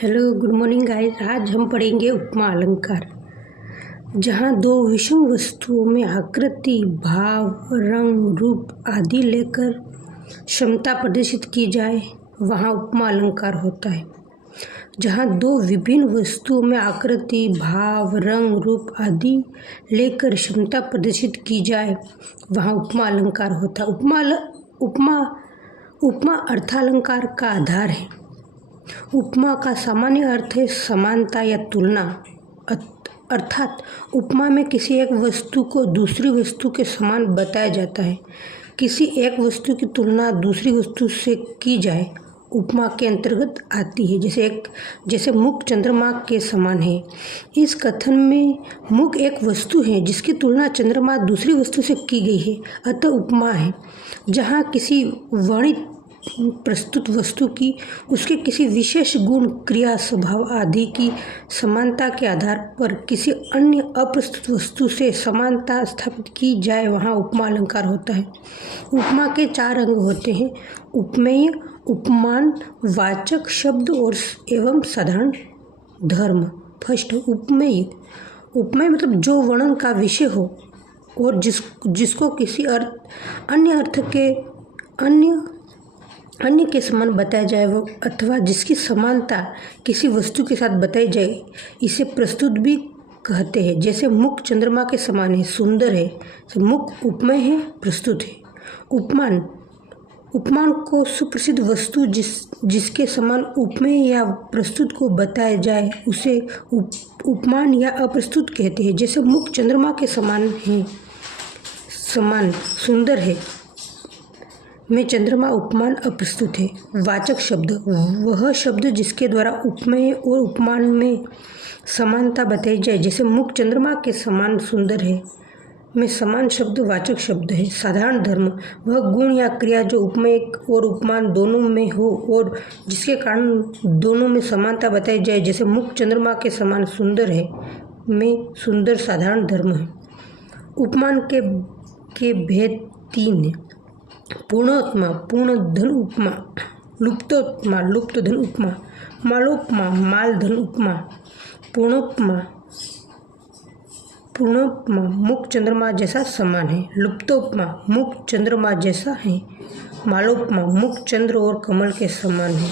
Hello good morning guys. आज हम पढ़ेंगे उपमा अलंकार। जहाँ दो विषम वस्तुओं में आकृति, भाव, रंग, रूप आदि लेकर क्षमता प्रदर्शित की जाए वहाँ उपमा अलंकार होता है। जहाँ दो विभिन्न वस्तुओं में आकृति, भाव, रंग, रूप आदि लेकर क्षमता प्रदर्शित की जाए वहाँ उपमा अलंकार होता है। उपमा अर्थालंकार का आधार है। उपमा का सामान्य अर्थ है समानता या तुलना, अर्थात उपमा में किसी एक वस्तु को दूसरी वस्तु के समान बताया जाता है। किसी एक वस्तु की तुलना दूसरी वस्तु से की जाए उपमा के अंतर्गत आती है। जैसे मुख चंद्रमा के समान है। इस कथन में मुख एक वस्तु है जिसकी तुलना चंद्रमा दूसरी वस्तु से की गई है, अतः उपमा है। जहाँ किसी वर्णित प्रस्तुत वस्तु की उसके किसी विशेष गुण, क्रिया, स्वभाव आदि की समानता के आधार पर किसी अन्य अप्रस्तुत वस्तु से समानता स्थापित की जाए वहाँ उपमा अलंकार होता है। उपमा के 4 अंग होते हैं: उपमेय, उपमान, वाचक शब्द और एवं साधारण धर्म। फर्स्ट, उपमेय। उपमेय मतलब जो वर्णन का विषय हो और जिसको किसी अन्य के समान बताया जाए वो, अथवा जिसकी समानता किसी वस्तु के साथ बताई जाए, इसे प्रस्तुत भी कहते हैं। जैसे मुख चंद्रमा के समान है, सुंदर है, तो मुख उपमेय है, प्रस्तुत है। उपमान को सुप्रसिद्ध वस्तु जिसके समान उपमेय या प्रस्तुत को बताया जाए उसे उपमान या अप्रस्तुत कहते हैं। जैसे मुख चंद्रमा के समान सुंदर है में चंद्रमा उपमान अप्रस्तुत है। वाचक शब्द वह शब्द जिसके द्वारा उपमेय और उपमान में समानता बताई जाए। जैसे मुख चंद्रमा के समान सुंदर है में समान शब्द वाचक शब्द है। साधारण धर्म वह गुण या क्रिया जो उपमेय और उपमान दोनों में हो और जिसके कारण दोनों में समानता बताई जाए। जैसे मुख चंद्रमा के समान सुंदर है में सुंदर साधारण धर्म है। उपमान के भेद 3 हैं: पूर्णोपमा, पूर्ण धन उपमा; लुप्तोपमा, लुप्त धन उपमा; मालोपमा, माल धन उपमा। पूर्णोपमा मुख चंद्रमा जैसा समान है। लुप्तोपमा मुख चंद्रमा जैसा है। मालोपमा मुख चंद्र और कमल के समान है।